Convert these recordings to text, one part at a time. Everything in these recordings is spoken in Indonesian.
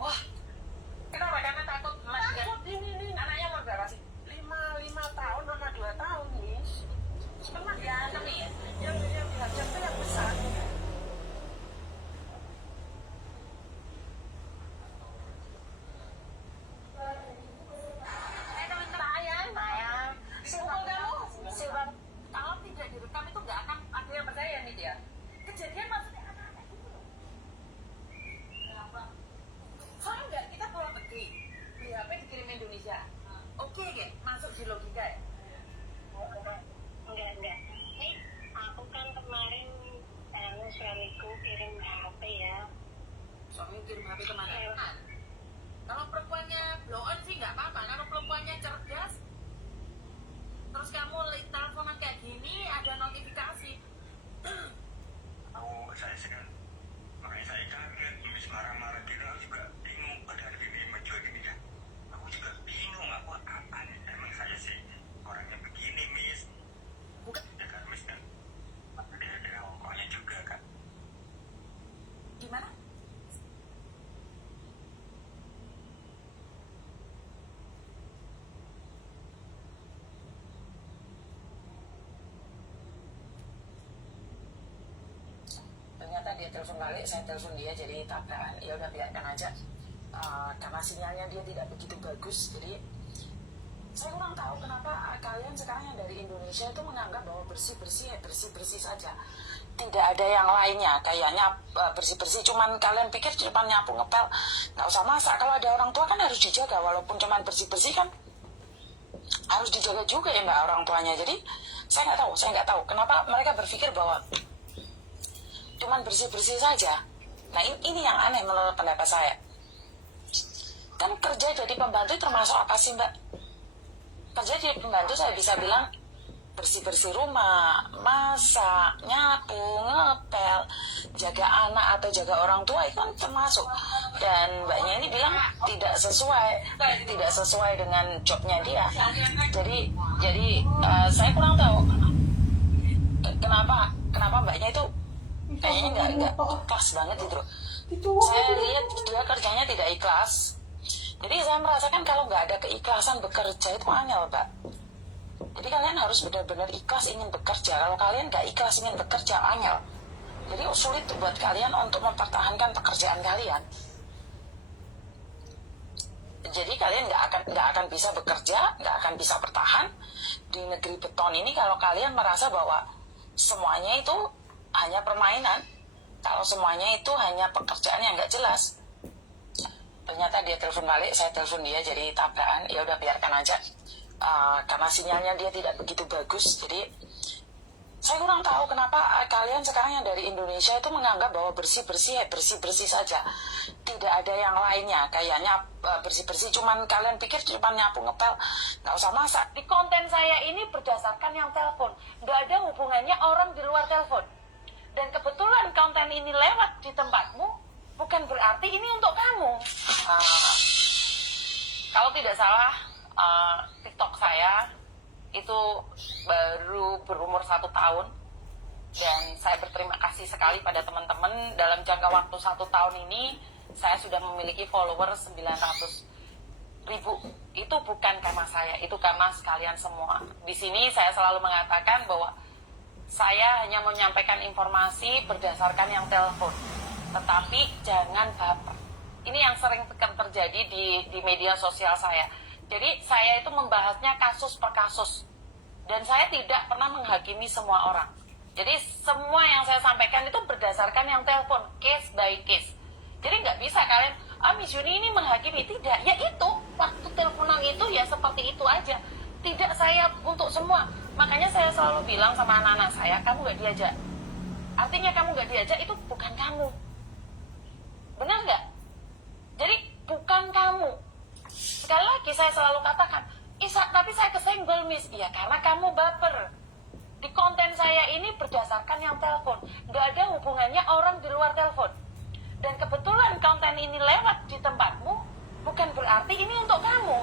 Wah, kenapa? Karena takut mas ini anaknya umur berapa sih? 5 tahun sama 2 tahun nih. Cuma ya tapi ya yang dihajar itu yang besar. Sayang, simpul kamu, Silvan. Kalau tidak direkam itu nggak akan ada yang percaya nih dia. Kejadian maksudnya anak-anak gitu loh. Soalnya nggak kita keluar negeri, beli HP dikirim Indonesia. Oke, masuk di logika ya. Enggak. Nih, aku kan kemarin suamiku kirim HP ya. Suami kirim HP kemana? Kalau perempuannya blow on sih nggak apa-apa. Kalau perempuannya cerdas, terus kamu teleponan kayak gini, ada notifikasi. Saya sekarang makanya saya kaget Miss marah-marah gitu, aku juga bingung pada hari ini menjual gini ya. Aku juga bingung aku apa nih, emang saya sih orangnya begini Miss. Bukan. Ya kan Miss kan ada pokoknya juga kan. Gimana? Ternyata dia telepon balik, saya telepon dia, jadi tabrakan. Ya udah biarkan aja. Karena sinyalnya dia tidak begitu bagus, jadi saya kurang tahu kenapa kalian sekarang yang dari Indonesia itu menganggap bahwa bersih-bersih saja. Tidak ada yang lainnya, kayaknya bersih-bersih. Cuman kalian pikir cuma nyapu ngepel, nggak usah masak. Kalau ada orang tua kan harus dijaga, walaupun cuman bersih-bersih kan harus dijaga juga ya mbak orang tuanya. Jadi saya nggak tahu kenapa mereka berpikir bahwa cuman bersih-bersih saja. Nah ini yang aneh menurut pendapat saya. Kan kerja jadi pembantu termasuk apa sih mbak? Kerja jadi pembantu saya bisa bilang bersih-bersih rumah, masak, nyapu, ngepel, jaga anak atau jaga orang tua itu kan termasuk. Dan mbaknya ini bilang tidak sesuai dengan jobnya dia. Jadi saya kurang tahu kenapa mbaknya itu kayaknya nggak ikhlas banget gitu. Saya lihat dia kerjanya tidak ikhlas. Jadi saya merasakan kalau nggak ada keikhlasan bekerja itu angel, Mbak. Jadi kalian harus benar-benar ikhlas ingin bekerja. Kalau kalian nggak ikhlas ingin bekerja, angel. Jadi sulit buat kalian untuk mempertahankan pekerjaan kalian. Jadi kalian nggak akan bisa bekerja, nggak akan bisa bertahan di negeri beton ini kalau kalian merasa bahwa semuanya itu hanya permainan. Kalau semuanya itu hanya pekerjaan yang nggak jelas. Ternyata dia telepon balik, saya telepon dia, jadi tabrakan. Ya udah biarkan aja. Karena sinyalnya dia tidak begitu bagus, jadi saya kurang tahu kenapa kalian sekarang yang dari Indonesia itu menganggap bahwa bersih-bersih saja. Tidak ada yang lainnya, kayaknya bersih-bersih. Cuman kalian pikir cuma nyapu ngepel, nggak usah masak. Di konten saya ini berdasarkan yang telepon, nggak ada hubungannya orang di luar telepon. Dan kebetulan konten ini lewat di tempatmu, bukan berarti ini untuk kamu. Kalau tidak salah, TikTok saya itu baru berumur 1 tahun. Dan saya berterima kasih sekali pada teman-teman. Dalam jangka waktu 1 tahun ini, saya sudah memiliki follower 900.000. Itu bukan karena saya, itu karena sekalian semua. Di sini saya selalu mengatakan bahwa saya hanya menyampaikan informasi berdasarkan yang telepon. Tetapi jangan baper. Ini yang sering terjadi di media sosial saya. Jadi saya itu membahasnya kasus per kasus. Dan saya tidak pernah menghakimi semua orang. Jadi semua yang saya sampaikan itu berdasarkan yang telepon, case by case. Jadi nggak bisa kalian, Miss Yuni ini menghakimi. Tidak, ya itu, waktu teleponan itu ya seperti itu aja. Tidak saya untuk semua. Makanya saya selalu bilang sama anak-anak saya, kamu nggak diajak. Artinya kamu nggak diajak itu bukan kamu. Benar nggak? Jadi bukan kamu. Sekali lagi saya selalu katakan, tapi saya kesenggol Miss. Iya karena kamu baper. Di konten saya ini berdasarkan yang telepon. Nggak ada hubungannya orang di luar telepon. Dan kebetulan konten ini lewat di tempatmu, bukan berarti ini untuk kamu.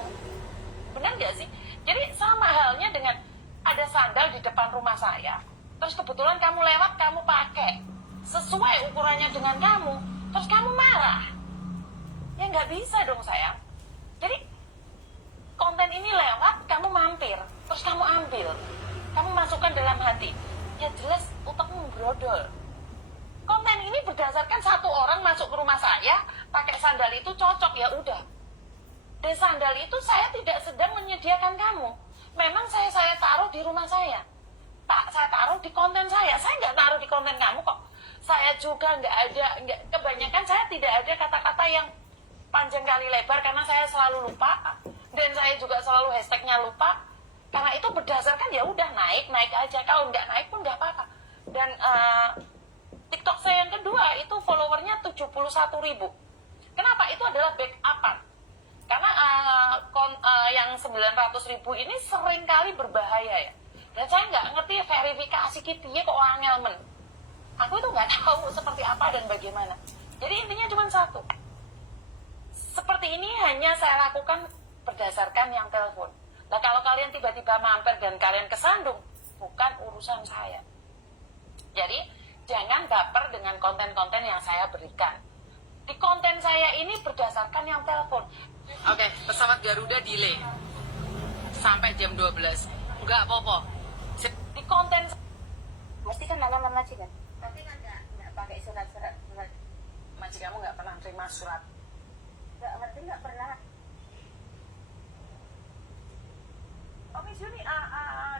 Benar nggak sih? Jadi sama halnya dengan ada sandal di depan rumah saya. Terus kebetulan kamu lewat, kamu pakai. Sesuai ukurannya dengan kamu. Terus kamu marah. Ya nggak nggak bisa dong sayang. Jadi konten ini lewat, kamu mampir, terus kamu ambil, kamu masukkan dalam hati, ya jelas otakmu brodol. Konten ini berdasarkan satu orang masuk ke rumah saya, pakai sandal itu cocok, ya udah. Dan sandal itu saya tidak sedang menyediakan kamu. Memang saya taruh di rumah saya. Pak, saya taruh di konten saya nggak taruh di konten kamu kok. Saya juga kebanyakan saya tidak ada kata-kata yang panjang kali lebar karena saya selalu lupa. Dan saya juga selalu hashtagnya lupa. Karena itu berdasarkan ya udah naik aja. Kalau nggak naik pun nggak apa-apa. Dan TikTok saya yang kedua itu followernya 71.000. Kenapa? Itu adalah backupan. Karena yang 900.000 ini seringkali berbahaya ya. Dan saya nggak ngerti verifikasi kita kok orang ngelmen. Aku itu nggak tahu seperti apa dan bagaimana. Jadi intinya cuma satu. Seperti ini hanya saya lakukan berdasarkan yang telepon. Nah kalau kalian tiba-tiba mampir dan kalian kesandung, bukan urusan saya. Jadi jangan baper dengan konten-konten yang saya berikan. Di konten saya ini berdasarkan yang telepon. Oke, pesawat Garuda delay sampai jam 12. Enggak apa-apa. Di konten Mesti kan nama majikan. tapi kan nggak pakai surat-surat. Majikanmu nggak pernah terima surat. Nggak ngerti, nggak pernah. Oh Miss Yuni,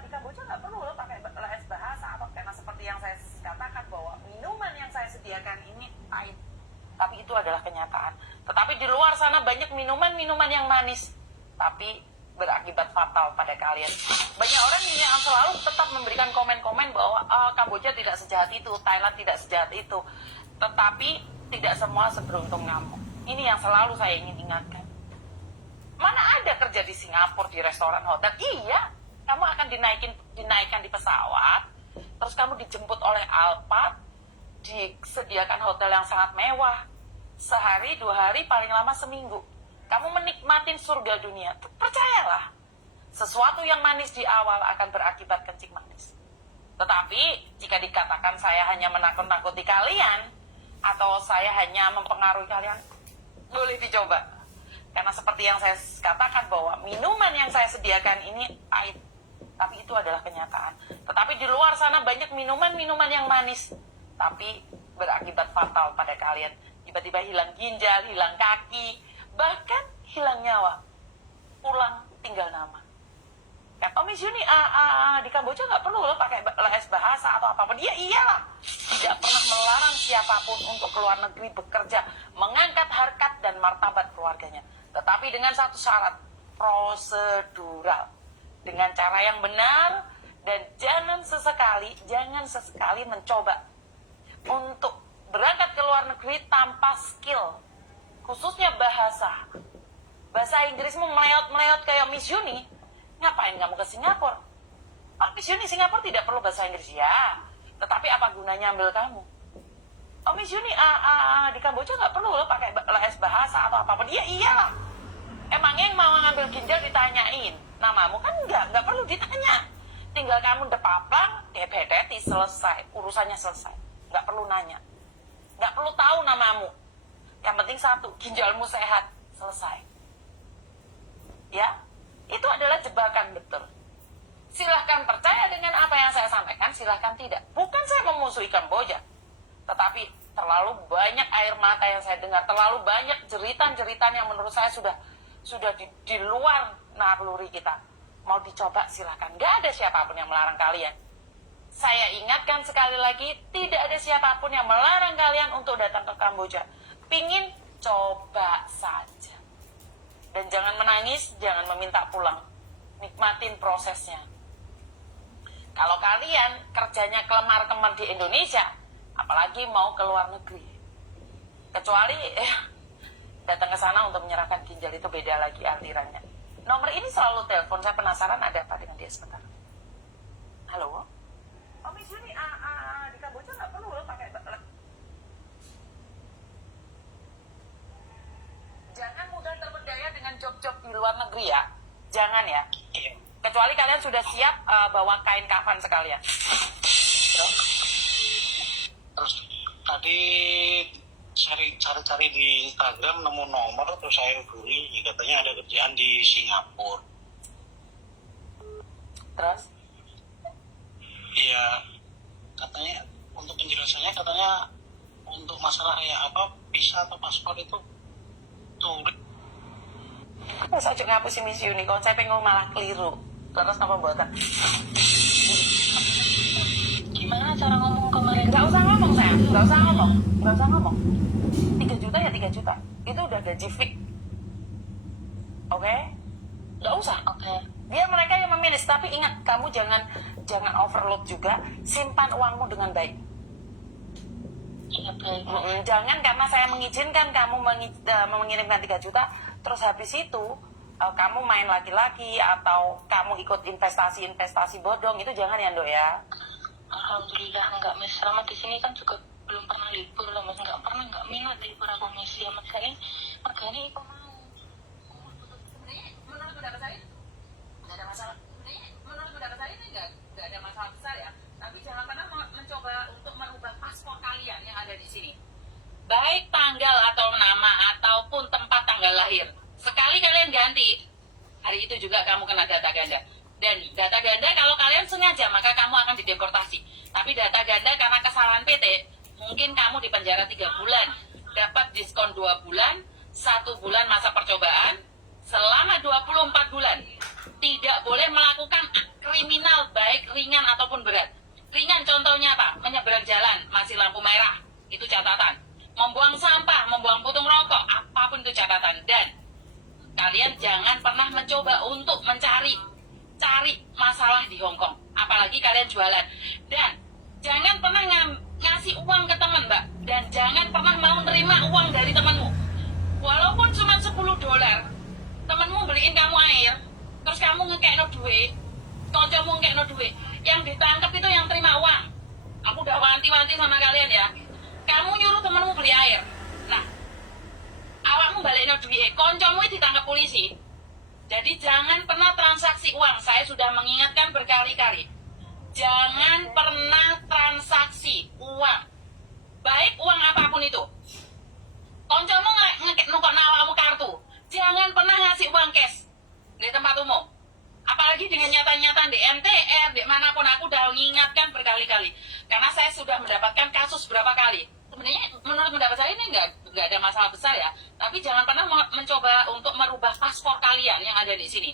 di Kamboja nggak perlu loh pakai les bahasa apa karena seperti yang saya katakan bahwa minuman yang saya sediakan ini pahit. Tapi itu adalah kenyataan. Tetapi di luar sana banyak minuman-minuman yang manis, tapi berakibat fatal pada kalian. Banyak orang yang selalu tetap memberikan komen-komen bahwa Kamboja tidak sejahat itu, Thailand tidak sejahat itu. Tetapi tidak semua seberuntung kamu. Ini yang selalu saya ingin ingatkan. Mana ada kerja di Singapura, di restoran, hotel? Iya, kamu akan dinaikkan di pesawat, terus kamu dijemput oleh Alphard, disediakan hotel yang sangat mewah, sehari, 2 hari, paling lama seminggu. Kamu menikmatin surga dunia. Percayalah, sesuatu yang manis di awal akan berakibat kencing manis. Tetapi, jika dikatakan saya hanya menakut-nakuti kalian, atau saya hanya mempengaruhi kalian, boleh dicoba. Karena seperti yang saya katakan bahwa minuman yang saya sediakan ini pahit. Tapi itu adalah kenyataan. Tetapi di luar sana banyak minuman-minuman yang manis, tapi berakibat fatal pada kalian. Tiba-tiba hilang ginjal, hilang kaki, bahkan hilang nyawa. Pulang tinggal nama. Kan, oh Miss Yuni, di Kamboja nggak perlu loh pakai les bahasa atau apapun. Ya iyalah, tidak pernah melarang siapapun untuk keluar negeri bekerja, mengangkat harkat dan martabat keluarganya. Tetapi dengan satu syarat, prosedural, dengan cara yang benar, dan jangan sesekali mencoba untuk berangkat ke luar negeri tanpa skill, khususnya bahasa. Bahasa Inggrismu meleot-meleot kayak Miss Yuni, ngapain kamu ke Singapura? Oh, Miss Yuni, Singapura tidak perlu bahasa Inggris ya. Tetapi apa gunanya ambil kamu? Oh, Miss Yuni, di Kamboja nggak perlu loh pakai les bahasa atau apapun. Ya iyalah. Emangnya yang mau ngambil ginjal ditanyain namamu? Kan nggak perlu ditanya. Tinggal kamu depaplang, depeteti, selesai. Urusannya selesai. Nggak perlu nanya. Nggak perlu tahu namamu. Yang penting satu, ginjalmu sehat. Selesai. Ya, itu adalah jebakan betul. Silahkan percaya dengan apa yang saya sampaikan, silahkan tidak. Bukan saya memusuhi Kamboja, tetapi terlalu banyak air mata yang saya dengar, terlalu banyak jeritan-jeritan yang menurut saya sudah di luar naluri kita. Mau dicoba silahkan, nggak ada siapapun yang melarang kalian. Saya ingatkan sekali lagi, tidak ada siapapun yang melarang kalian untuk datang ke Kamboja. Pingin, coba saja. Dan jangan menangis, jangan meminta pulang. Nikmatin prosesnya. Kalau kalian kerjanya kelemar-kemar di Indonesia, apalagi mau ke luar negeri. Kecuali datang ke sana untuk menyerahkan ginjal, itu beda lagi alirannya. Nomor ini selalu telepon, saya penasaran ada apa dengan dia sebentar. Halo? Oh Miss Yuni, di Kamboja nggak perlu loh pakai. Jangan mudah terpedaya dengan job-job di luar negeri ya. Jangan ya. Kecuali kalian sudah siap bawa kain kafan sekalian. Terus tadi cari-cari di Instagram nemu nomor, terus saya hubungi, katanya ada kerjaan di Singapura. Terus? Iya, katanya untuk penjelasannya, katanya untuk masalah visa atau paspor itu sulit. Saya juga ngapus Miss Unicorn, saya pengen malah keliru. Terus apa buatan? Gimana cara ngomong kemarin? Nggak usah ngomong sayang, nggak usah ngomong. 3 juta ya 3 juta, itu udah gaji fix. Oke? Nggak usah. Oke. Biar mereka yang memanage, tapi ingat kamu jangan overload juga, simpan uangmu dengan baik. Iya, baik. Jangan karena saya mengizinkan kamu mengirimkan 3 juta, terus habis itu kamu main laki-laki atau kamu ikut investasi bodong, itu jangan ya Dok ya. Alhamdulillah enggak, Miss. Selama di sini kan juga belum pernah libur loh, Mas. Enggak minat libur aku, Miss. Ya, makanya aku mau. Sebenarnya menurut pendapat saya nggak ada masalah. Menurut pendapat saya ini nggak ada masalah besar ya. Tapi jangan pernah mencoba untuk merubah paspor kalian yang ada di sini. Baik tanggal atau nama ataupun tempat tanggal lahir. Sekali kalian ganti, hari itu juga kamu kena data ganda. Dan data ganda kalau kalian sengaja maka kamu akan dideportasi. Tapi data ganda karena kesalahan PT, mungkin kamu dipenjara 3 bulan, dapat diskon 2 bulan, 1 bulan masa percobaan, selama 24 bulan. Tidak boleh melakukan kriminal baik ringan ataupun berat. Ringan contohnya apa? Menyeberang jalan, masih lampu merah, itu catatan. Membuang sampah, membuang putung rokok, apapun itu catatan. Dan kalian jangan pernah mencoba untuk cari masalah di Hong Kong, apalagi kalian jualan. Dan jangan pernah ngasih uang ke teman, Mbak, dan jangan pernah mau nerima uang dari temanmu walaupun cuma $10. Temanmu beliin kamu air, terus kamu ngekekno duit, kancamu ngekekno duit, yang ditangkap itu yang terima uang. Aku udah wanti-wanti sama kalian ya, kamu nyuruh temanmu beli air, nah awakmu balikno duit, kancamu ditangkap polisi. Jadi jangan pernah transaksi uang. Saya sudah mengingatkan berkali-kali. Jangan pernah transaksi uang. Baik uang apapun itu. Koncomu nukok awakmu kartu. Jangan pernah ngasih uang cash di tempat umum. Apalagi dengan nyata-nyata di MTR, di manapun, aku udah mengingatkan berkali-kali. Karena saya sudah mendapatkan kasus berapa kali. Sebenarnya menurut pendapat saya ini nggak ada masalah besar ya. Tapi jangan pernah mencoba untuk merubah paspor kalian yang ada di sini.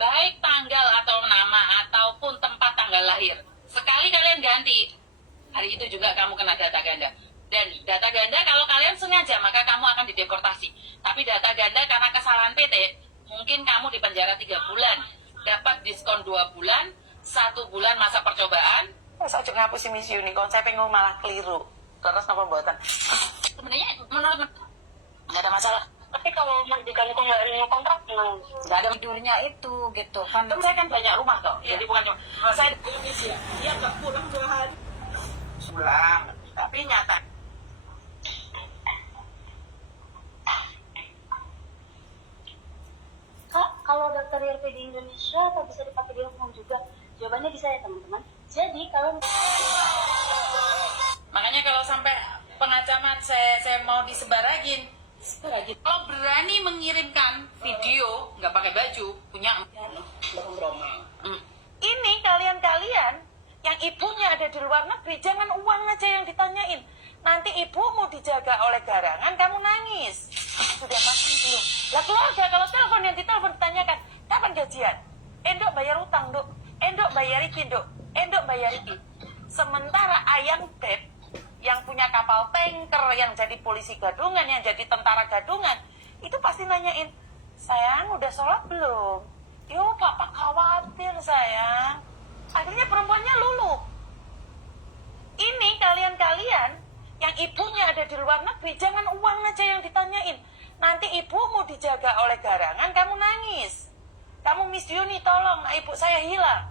Baik tanggal atau nama ataupun tempat tanggal lahir. Sekali kalian ganti, hari itu juga kamu kena data ganda. Dan data ganda kalau kalian sengaja maka kamu akan dideportasi. Tapi data ganda karena kesalahan PT, mungkin kamu dipenjara 3 bulan, dapat diskon 2 bulan, 1 bulan masa percobaan. Saya juga ngapus Miss Unicorn, saya pengen malah keliru. Terus apa buatan? Sebenarnya menurut nggak ada masalah. Tapi kalau majikan aku nggak ada kontrak, Nggak ada tidurnya itu gitu kan. Terus saya kan banyak rumah toh, jadi bukan cuma saya di Indonesia. Dia nggak pulang 2 hari. Pulang, tapi nyata. Kak, kalau daftar IRP di Indonesia apa bisa dipakai di Hong Kong juga? Jawabannya bisa ya teman-teman. Jadi kalau Makanya kalau sampai pengancaman saya mau disebaragin, kalau berani mengirimkan video nggak pakai baju punya ini kalian yang ibunya ada di luar negeri, jangan uang aja yang ditanyain. Nanti ibumu dijaga oleh garangan, kamu nangis. Sudah makan belum? Lah keluarga kalau telepon yang ditelepon ditanyakan kapan gajian? Endok bayar utang dok, endok bayar iki dok, endok bayar iki. Sementara ayang Ted yang punya kapal tanker, yang jadi polisi gadungan, yang jadi tentara gadungan, itu pasti nanyain, sayang udah sholat belum? Yo papa khawatir sayang. Akhirnya perempuannya luluh. Ini kalian yang ibunya ada di luar negeri, jangan uang aja yang ditanyain. Nanti ibumu dijaga oleh garangan, kamu nangis. Kamu Miss Yuni tolong, ibu saya hilang.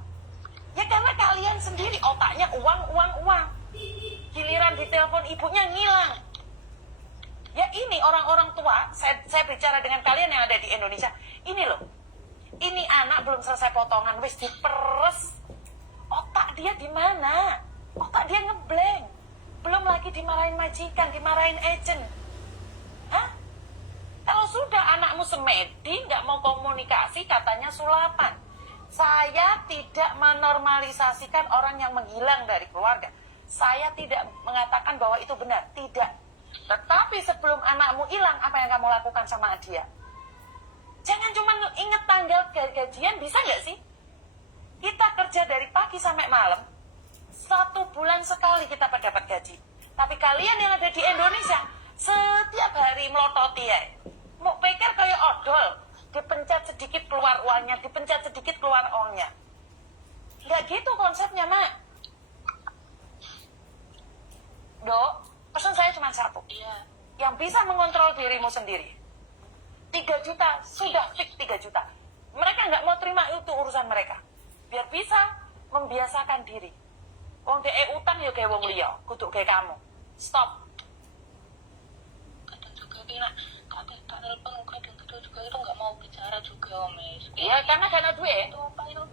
Ya karena kalian sendiri otaknya uang. Giliran ditelepon ibunya ngilang. Ya ini orang-orang tua, saya bicara dengan kalian yang ada di Indonesia. Ini loh, ini anak belum selesai potongan, wis diperes. Otak dia di mana? Otak dia ngeblank. belum lagi dimarahin majikan, dimarahin agent. Hah? Kalau sudah anakmu semedi, nggak mau komunikasi, katanya sulapan. Saya tidak menormalisasikan orang yang menghilang dari keluarga. Saya tidak mengatakan bahwa itu benar, tidak. Tetapi sebelum anakmu hilang, apa yang kamu lakukan sama dia? Jangan cuma inget tanggal gajian, bisa nggak sih? Kita kerja dari pagi sampai malam, 1 bulan sekali kita dapat gaji. Tapi kalian yang ada di Indonesia, setiap hari melototi ya. Mau pikir kayak odol, dipencet sedikit keluar uangnya, dipencet sedikit keluar uangnya. Nggak gitu konsepnya, Mak. Dok, pesan saya cuma satu. Iya. Yang bisa mengontrol dirimu sendiri. 3 juta, sudah fix 3 juta. Mereka nggak mau terima, itu urusan mereka. Biar bisa membiasakan diri. Wong DE utang ya kayak wong liya, kudu kayak kamu. Stop. Kadang juga kira kadang tak telepon, kadang juga itu nggak mau bicara juga, Miss. Iya, karena dana duit. Itu apa itu?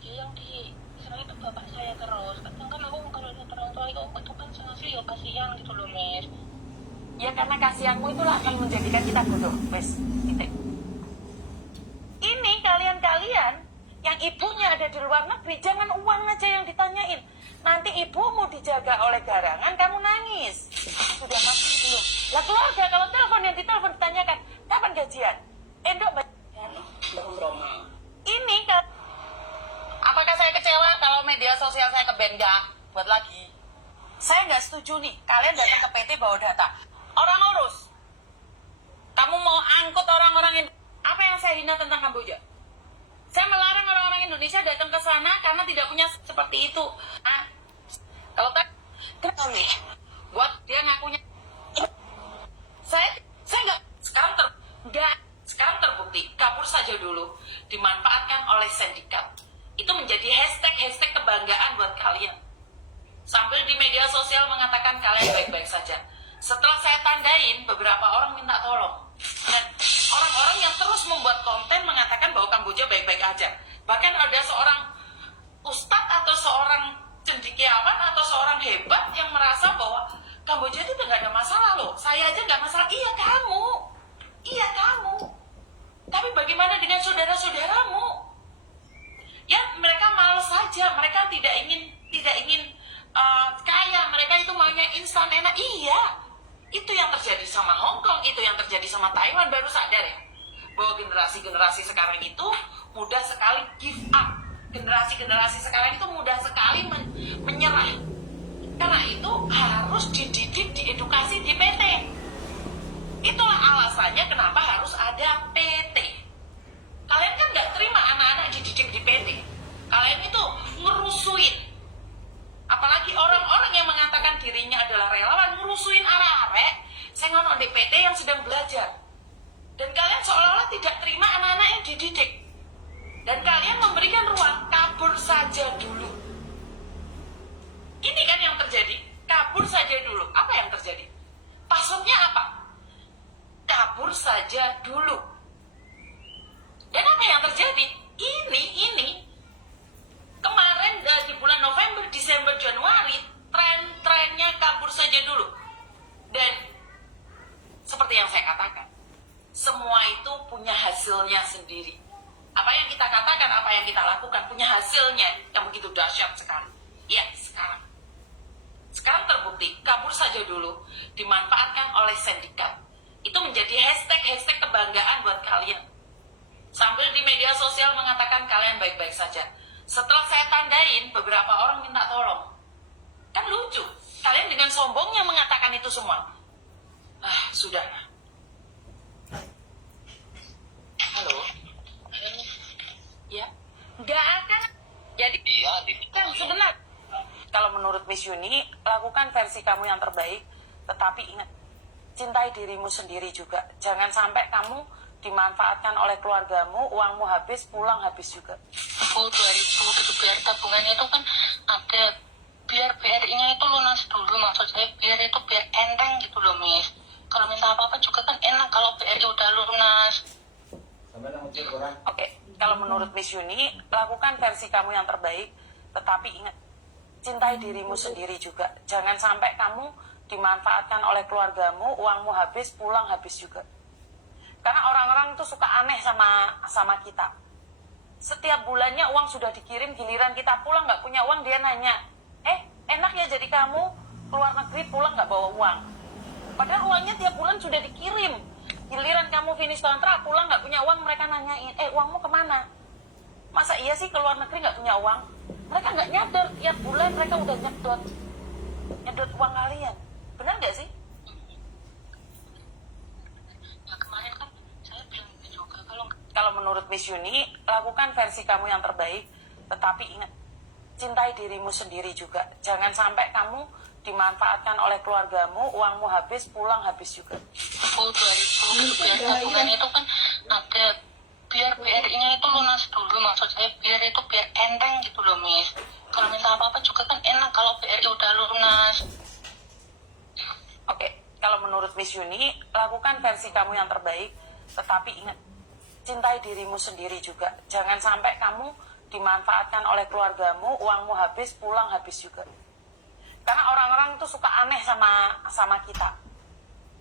Ya, yang di Israel itu bapak saya terus. Kadang kan aku kalau lihat orang tua itu kan sangat ya kasihan gitu loh, Miss. Ya karena kasihanmu itulah akan menjadikan kita bodoh. Wes, titik. Ini kalian-kalian yang ibunya ada di luar negeri, jangan uang aja yang ditanyain. Nanti ibumu dijaga oleh garangan, kamu nangis. Sudah makan belum? Lah keluarga kalau telepon, yang ditelepon ditanyakan, kapan gajian? Endok Belum Roma. ini kan. Apakah saya kecewa kalau media sosial saya ke band? Nggak, buat lagi. Saya nggak setuju nih, kalian datang ke PT bawa data. Orang urus. Kamu mau angkut orang-orang apa yang saya hina tentang Kamboja? Saya melarang orang-orang Indonesia datang ke sana karena tidak punya seperti itu. Ah, kalau kenapa nih? Buat dia ngakunya. Saya sekarang terbukti kabur saja dulu dimanfaatkan oleh sindikat. Itu menjadi hashtag kebanggaan buat kalian. Sambil di media sosial mengatakan kalian baik-baik saja. Setelah saya tandain, beberapa orang minta tolong. Dan orang-orang yang terus membuat konten mengatakan bahwa Kamboja baik-baik aja. Bahkan ada seorang ustadz atau seorang cendekiawan atau seorang hebat yang merasa bahwa Kamboja itu nggak ada masalah loh. Saya aja nggak masalah. Iya kamu. Tapi bagaimana dengan saudara-saudaramu? Ya mereka malas saja. Mereka tidak ingin kaya. Mereka itu maunya instan enak. Iya. Itu yang terjadi sama Hong Kong, itu yang terjadi sama Taiwan. Baru sadar ya bahwa generasi-generasi sekarang itu mudah sekali give up. Generasi-generasi sekarang itu mudah sekali menyerah. Karena itu harus dididik, diedukasi di PT. Itulah alasannya kenapa harus ada PT. Kalian kan nggak terima anak-anak dididik di PT. Kalian itu ngerusuin. Apalagi orang-orang yang mengatakan dirinya adalah relawan, ngerusuin arek-arek saya ngono di PT yang sedang belajar. Dan kalian seolah-olah tidak terima anak-anak yang dididik. Dan kalian memberikan ruang, kabur saja dulu. Ini kan yang terjadi, kabur saja dulu. Apa yang terjadi? Passwordnya apa? Kabur saja dulu. Dan apa yang terjadi? Ini kemarin di bulan November, Desember, Januari, tren-trennya kabur saja dulu. Dan seperti yang saya katakan, semua itu punya hasilnya sendiri. Apa yang kita katakan, apa yang kita lakukan punya hasilnya yang begitu dahsyat sekali. Ya, sekarang terbukti, kabur saja dulu dimanfaatkan oleh sindikat. Itu menjadi hashtag kebanggaan buat kalian. Sambil di media sosial mengatakan kalian baik-baik saja. Setelah saya tandain, beberapa orang minta tolong. Kan lucu, kalian dengan sombongnya mengatakan itu semua. Sudah. Halo? Ya? Nggak akan. Jadi, kan sebenarnya, kalau menurut Miss Yuni, lakukan versi kamu yang terbaik, tetapi ingat, cintai dirimu sendiri juga. Jangan sampai kamu dimanfaatkan oleh keluargamu, uangmu habis, pulang habis juga. Aku 2000 gitu, biar tabungannya itu kan ada, biar BRI-nya itu lunas dulu, maksud saya biar enteng gitu loh, Miss. Kalau minta apa-apa juga kan enak kalau BRI udah lunas. Oke, kalau menurut Miss Yuni, lakukan versi kamu yang terbaik, tetapi ingat, cintai dirimu sendiri juga. Jangan sampai kamu dimanfaatkan oleh keluargamu, uangmu habis, pulang habis juga. Karena orang-orang tuh suka aneh sama kita. Setiap bulannya uang sudah dikirim, giliran kita pulang nggak punya uang, dia nanya, enak ya jadi kamu keluar negeri pulang nggak bawa uang. Padahal uangnya tiap bulan sudah dikirim. Giliran kamu finish kontrak, pulang nggak punya uang, mereka nanyain, uangmu kemana? Masa iya sih keluar negeri nggak punya uang? Mereka nggak nyadar, tiap bulan mereka udah nyedot uang kalian. Benar nggak sih? Ya kemarin kan saya bilang juga Kalau menurut Miss Yuni, lakukan versi kamu yang terbaik, tetapi ingat, cintai dirimu sendiri juga. Jangan sampai kamu dimanfaatkan oleh keluargamu, uangmu habis, pulang habis juga. aku 2000 gitu biar tabungan itu kan ada biar BRI-nya itu lunas dulu, maksud saya biar itu biar enteng gitu loh Miss. Kalau minta apa-apa juga kan enak kalau BRI udah lunas. Oke, kalau menurut Miss Yuni, lakukan versi kamu yang terbaik, tetapi ingat, cintai dirimu sendiri juga. Jangan sampai kamu dimanfaatkan oleh keluargamu, uangmu habis, pulang habis juga. Karena orang-orang tuh suka aneh sama kita.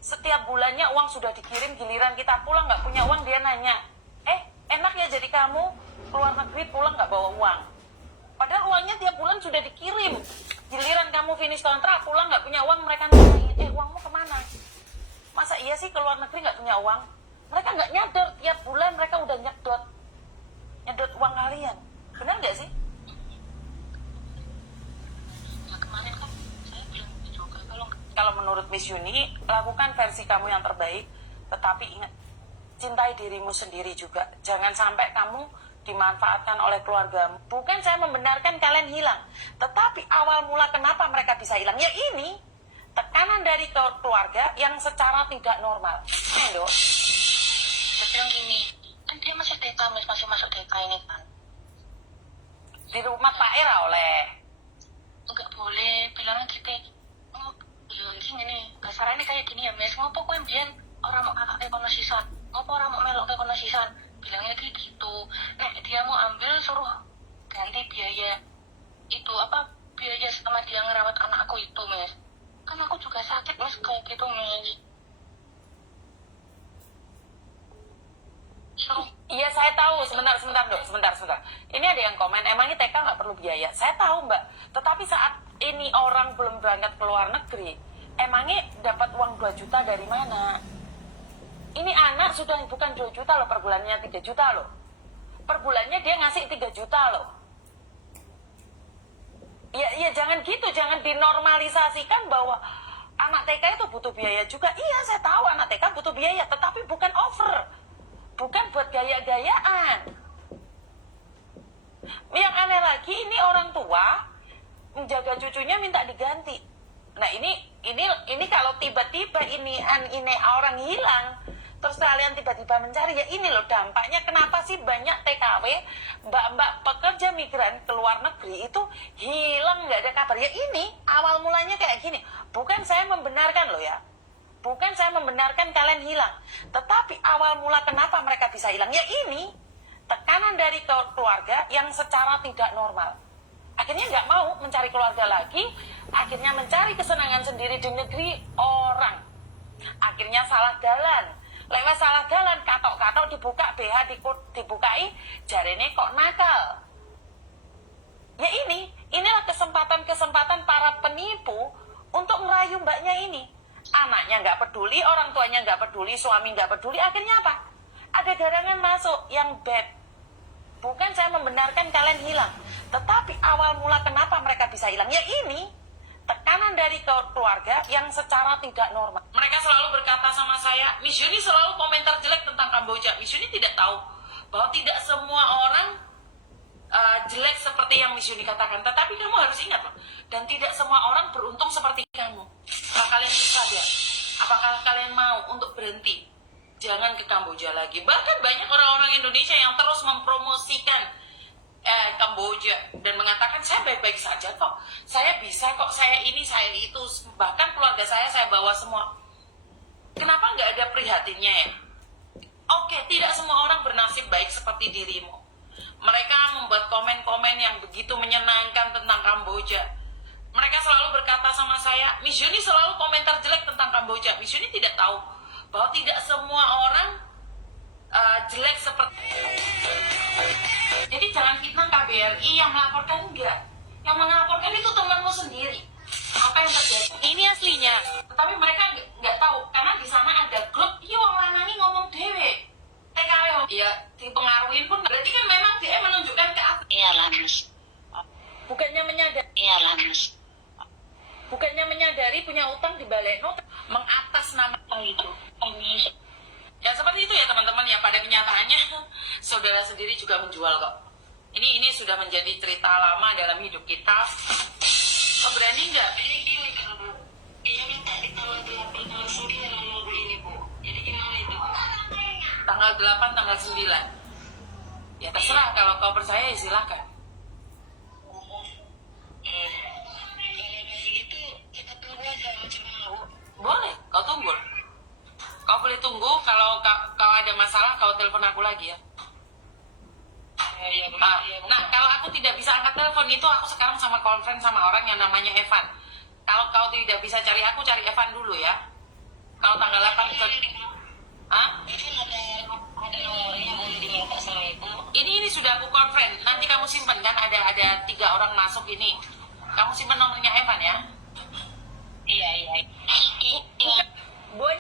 Setiap bulannya uang sudah dikirim, giliran kita pulang nggak punya uang, dia nanya, enak ya jadi kamu keluar negeri pulang nggak bawa uang. Padahal uangnya tiap bulan sudah dikirim. Giliran kamu finish kontrak, pulang nggak punya uang, mereka nanyain, uangmu kemana? Masa iya sih keluar negeri nggak punya uang? Mereka nggak nyadar, tiap bulan mereka udah nyedot uang kalian. Benar nggak sih? Ya kemarin kan saya bilang juga Kalau menurut Miss Yuni, lakukan versi kamu yang terbaik, tetapi ingat, cintai dirimu sendiri juga. Jangan sampai kamu dimanfaatkan oleh keluargamu. Bukan saya membenarkan kalian hilang, tetapi awal mula kenapa mereka bisa hilang? Ya ini, tekanan dari keluarga yang secara tidak normal. Dok. dia bilang gini, kan dia masih TK, Miss, masih masuk TK ini kan. Di rumah Pak Era oleh. Enggak boleh bilangnya gitu. Ya gini nih, kasarannya kayak gini ya Miss, ngopo kowe mbiyen orang mau kakak kono sisan, ngopo orang mau melok kono sisan, bilangnya kayak gitu. Nek dia mau ambil suruh ganti biaya itu biaya sama dia ngerawat anakku itu Miss. Kan aku juga sakit Miss kayak gitu Miss. Suruh Iya saya tahu, sebentar dok, sebentar. Ini ada yang komen, emangnya TK nggak perlu biaya? Saya tahu mbak, tetapi saat ini orang belum berangkat ke luar negeri, emangnya dapat uang 2 juta dari mana? Ini anak sudah bukan 2 juta loh per bulannya, 3 juta loh. Per bulannya dia ngasih 3 juta loh. Ya jangan gitu, jangan dinormalisasikan bahwa anak TK itu butuh biaya juga. Iya saya tahu anak TK butuh biaya, tetapi bukan over. Bukan buat gaya-gayaan. Yang aneh lagi, ini orang tua menjaga cucunya minta diganti. Nah ini kalau tiba-tiba ini orang hilang, terus kalian tiba-tiba mencari, ya ini loh dampaknya. Kenapa sih banyak TKW, mbak-mbak pekerja migran ke luar negeri itu hilang, nggak ada kabar. Ya ini awal mulanya kayak gini. Bukan saya membenarkan loh ya. Bukan saya membenarkan kalian hilang, tetapi awal mula kenapa mereka bisa hilang? Ya ini, tekanan dari keluarga yang secara tidak normal. Akhirnya nggak mau mencari keluarga lagi, akhirnya mencari kesenangan sendiri di negeri orang. Akhirnya salah jalan. Lewat salah jalan, katok-katok dibuka, BH dibukai, jarene kok nakal. Ya inilah kesempatan para penipu untuk merayu mbaknya ini. Anaknya nggak peduli, orang tuanya nggak peduli, suami nggak peduli, akhirnya apa? Ada garangan masuk yang beb. Bukan saya membenarkan kalian hilang, tetapi awal mula kenapa mereka bisa hilang? Ya ini, tekanan dari keluarga yang secara tidak normal. Mereka selalu berkata sama saya, Miss Yuni selalu komentar jelek tentang Kamboja. Miss Yuni tidak tahu bahwa tidak semua orang jelek seperti yang Miss Yuni katakan, tetapi kamu harus ingat loh, dan tidak semua orang beruntung seperti kamu. Apakah kalian bisa ya? Apakah kalian mau untuk berhenti? Jangan ke Kamboja lagi. Bahkan banyak orang-orang Indonesia yang terus mempromosikan Kamboja dan mengatakan saya baik-baik saja kok, saya bisa kok, saya ini, saya itu, bahkan keluarga saya bawa semua. Kenapa nggak ada prihatinnya ya? Oke, tidak semua orang bernasib baik seperti dirimu. Mereka membuat komen-komen yang begitu menyenangkan tentang Kamboja. Mereka selalu berkata sama saya, Miss Yuni selalu komentar jelek tentang Kamboja. Miss Yuni tidak tahu bahwa tidak semua orang jelek seperti. Jadi jangan fitnah KBRI yang melaporkan, enggak. Yang melaporkan itu temanmu sendiri. Apa yang terjadi? Ini aslinya. Tetapi mereka nggak tahu karena di sana ada grup. Iya, orang lanang ngomong dewe. TKW. Iya, dipengaruhi pun. Berarti kan memang dia menunjukkan ke aku. Iya lah, Miss. Bukannya menyadari. Iya lah, Miss. Bukannya menyadari punya utang di Baleno, mengatasnamakan itu. Miss. Ya seperti itu ya teman-teman ya, pada kenyataannya saudara sendiri juga menjual kok. Ini sudah menjadi cerita lama dalam hidup kita. Oh, berani nggak? Jadi gini kan, Bu. Dia minta di tanggal 8, tanggal 9 minggu ini, Bu. Jadi gimana itu, Bu? Tanggal 8, tanggal 9. Ya terserah, kalau kau percaya ya silakan. Kalau begitu, kita tunggu aja macam mana, Bu? Boleh, kau tunggu. Kau boleh tunggu, kalau kau ada masalah kau telepon aku lagi ya. Iya, Bu. Nah, kalau aku tidak bisa angkat telepon itu, aku sekarang sama conference sama orang yang namanya Evan. Kalau kau tidak bisa cari aku, cari Evan dulu ya. Kalau tanggal 8 ke... Hah? Itu ada nomornya boleh diminta sama Ibu. Ini sudah aku conference. Nanti kamu simpan kan, ada 3 orang masuk ini. Kamu simpan nomornya Evan ya. Iya. Iya. Boy.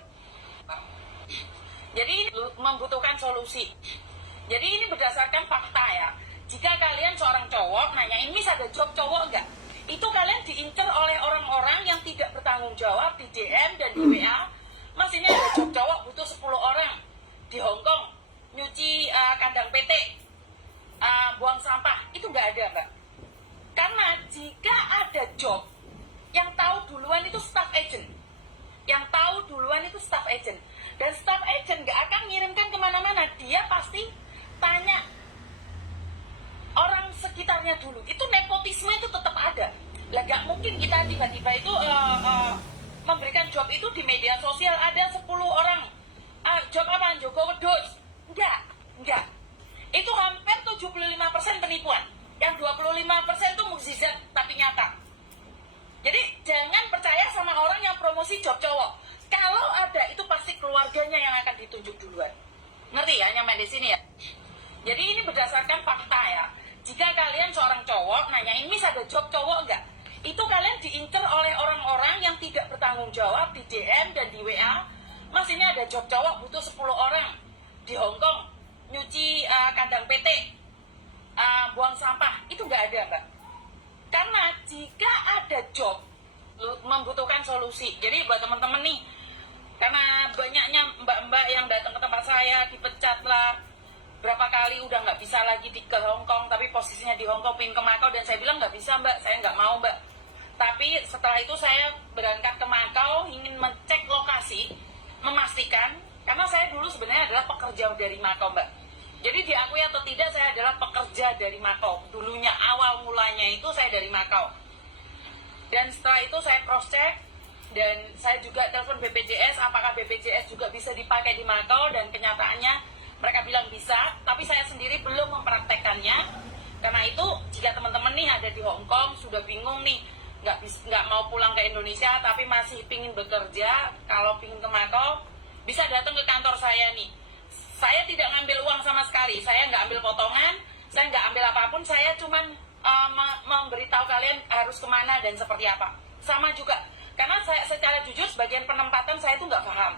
Jadi ini membutuhkan solusi. Jadi ini berdasarkan fakta ya. Jika kalian seorang cowok nanyain, Miss ada job cowok enggak? Itu kalian diincar oleh orang-orang yang tidak bertanggung jawab di DM dan di WA. Mas ini ada job cowok butuh 10 orang di Hongkong. Nyuci kandang PT, buang sampah. Itu enggak ada, Mbak. Karena jika ada job, yang tahu duluan itu staff agent. Yang tahu duluan itu staff agent. Dan staff agent nggak akan ngirimkan kemana-mana. Dia pasti tanya orang sekitarnya dulu. Itu nepotisme itu tetap ada. Lah nggak mungkin kita tiba-tiba itu memberikan job itu di media sosial. Ada 10 orang. Job apa? Joko Wedus. Enggak. Itu hampir 75% penipuan. Yang 25% itu mukjizat tapi nyata. Jadi jangan percaya sama orang yang promosi job cowok. Kalau ada, itu pasti keluarganya yang akan ditunjuk duluan. Ngerti ya, nyampe di sini ya? Jadi ini berdasarkan fakta ya. Jika kalian seorang cowok nanyain, Miss ada job cowok enggak? Itu kalian diincar oleh orang-orang yang tidak bertanggung jawab di DM dan di WA. Mas ini ada job cowok butuh 10 orang di Hongkong. Nyuci kandang PT, buang sampah. Itu nggak ada, Mbak. Karena jika ada job, membutuhkan solusi. Jadi buat teman-teman nih, karena banyaknya mbak-mbak yang datang ke tempat saya, dipecat lah, berapa kali udah nggak bisa lagi ke Hongkong, tapi posisinya di Hongkong, pingin ke Makau, dan saya bilang nggak bisa mbak, saya nggak mau mbak. Tapi setelah itu saya berangkat ke Makau, ingin mengecek lokasi, memastikan, karena saya dulu sebenarnya adalah pekerja dari Makau mbak. Jadi diakui atau tidak, saya adalah pekerja dari Makau. Dulunya, awal mulanya itu saya dari Makau. Dan setelah itu saya cross check, dan saya juga telepon BPJS, apakah BPJS juga bisa dipakai di Makau, dan kenyataannya mereka bilang bisa, tapi saya sendiri belum mempraktekkannya. Karena itu jika teman-teman nih ada di Hongkong sudah bingung nih, nggak mau pulang ke Indonesia tapi masih pingin bekerja, kalau pingin ke Makau bisa datang ke kantor saya nih. Saya tidak ngambil uang sama sekali, saya nggak ambil potongan, saya nggak ambil apapun, saya cuman memberitahu kalian harus kemana dan seperti apa. Sama juga, karena saya secara jujur sebagian penempatan saya itu nggak paham.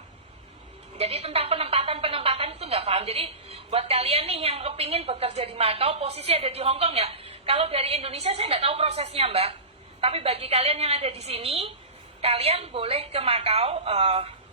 Jadi tentang penempatan itu nggak paham. Jadi buat kalian nih yang kepingin bekerja di Makau, posisi ada di Hongkong ya. Kalau dari Indonesia saya nggak tahu prosesnya mbak. Tapi bagi kalian yang ada di sini, kalian boleh ke Makau,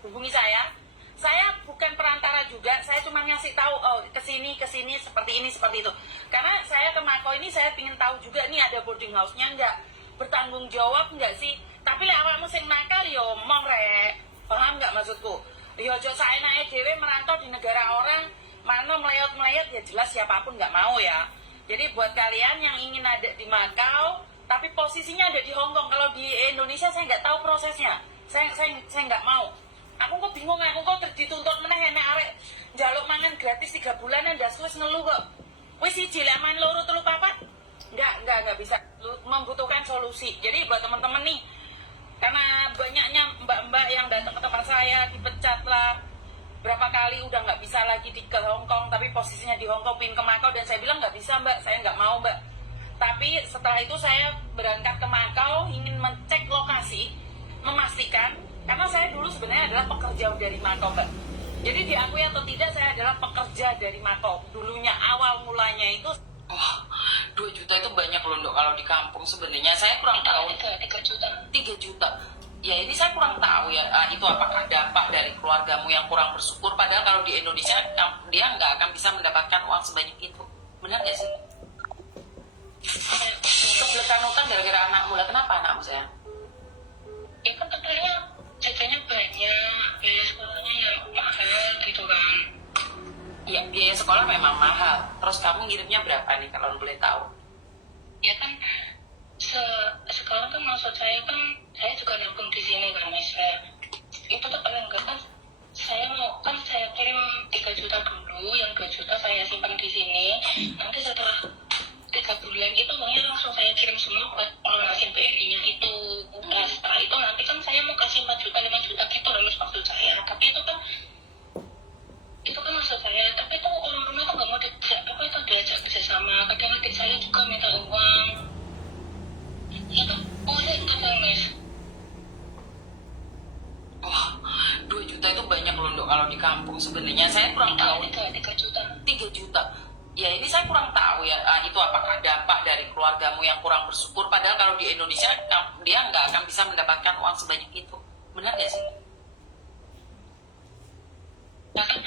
hubungi saya. Saya bukan perantara juga, saya cuma ngasih tahu, oh kesini seperti ini seperti itu. Karena saya ke Makau ini saya ingin tahu juga nih ada boarding house-nya nggak, bertanggung jawab nggak sih. Tapi lah awakmu sing nakal yo mong rek, paham nggak maksudku? Yo ojo saenake dhewe merantau di negara orang, mana melayot ya jelas siapapun nggak mau ya. Jadi buat kalian yang ingin ada di Makau, tapi posisinya ada di Hongkong, kalau di Indonesia saya nggak tahu prosesnya, saya nggak mau. Aku kok bingung, aku kok dituntut meneh enek arek njaluk mangan gratis 3 bulan ndas wis ngeluh kok. Wis siji lek main loro telu papat nggak bisa. Membutuhkan solusi. Jadi buat teman-teman nih, karena banyaknya mbak-mbak yang datang ke tempat saya dipecat lah, berapa kali udah nggak bisa lagi ke Hong Kong, tapi posisinya di Hong Kong pin ke Macau, dan saya bilang nggak bisa mbak, saya nggak mau mbak. Tapi setelah itu saya berangkat ke Macau, ingin mengecek lokasi, memastikan, karena saya dulu sebenarnya adalah pekerja dari Macau mbak. Jadi diakui atau tidak, saya adalah pekerja dari Macau. Dulunya awal mulanya itu, 2 juta itu banyak loh Dok, kalau di kampung sebenarnya. Saya kurang tahu. 3 juta. 3 juta. Ya ini saya kurang tahu ya, itu apakah dampak dari keluargamu yang kurang bersyukur, padahal kalau di Indonesia dia nggak akan bisa mendapatkan uang sebanyak itu. Benar nggak sih? Kebelekan utang gara-gara anakmu lah. Kenapa anakmu sayang? Ya kan tentunya jajannya banyak, biaya sekolahnya yang mahal gitu kan. Ya biaya sekolah memang mahal. Terus kamu ngirimnya berapa nih kalau boleh tahu? Ya kan sekarang kan maksud saya kan saya juga nabung di sini kan Mas. Itu tuh paling enggak kan saya kirim 3 juta dulu, yang 2 juta saya simpan di sini. Nanti setelah 3 bulan itu uangnya langsung saya kirim semua buat lunasin BRI-nya itu. Nah setelah itu nanti kan saya mau kasih 4 juta 5 juta gitu loh Mas, maksud saya. Tapi itu kan maksud saya, tapi itu orang-orang itu nggak mau diajak kerjasama. Kadang adik saya juga minta uang. Itu boleh tuh kan Mas. 2 juta itu banyak loh Dok, kalau di kampung sebenarnya. Saya kurang tahu. 3 juta. 3 juta. Ya ini saya kurang tahu ya, itu apakah dampak dari keluargamu yang kurang bersyukur, padahal kalau di Indonesia dia nggak akan bisa mendapatkan uang sebanyak itu. Benar nggak sih? Ya kan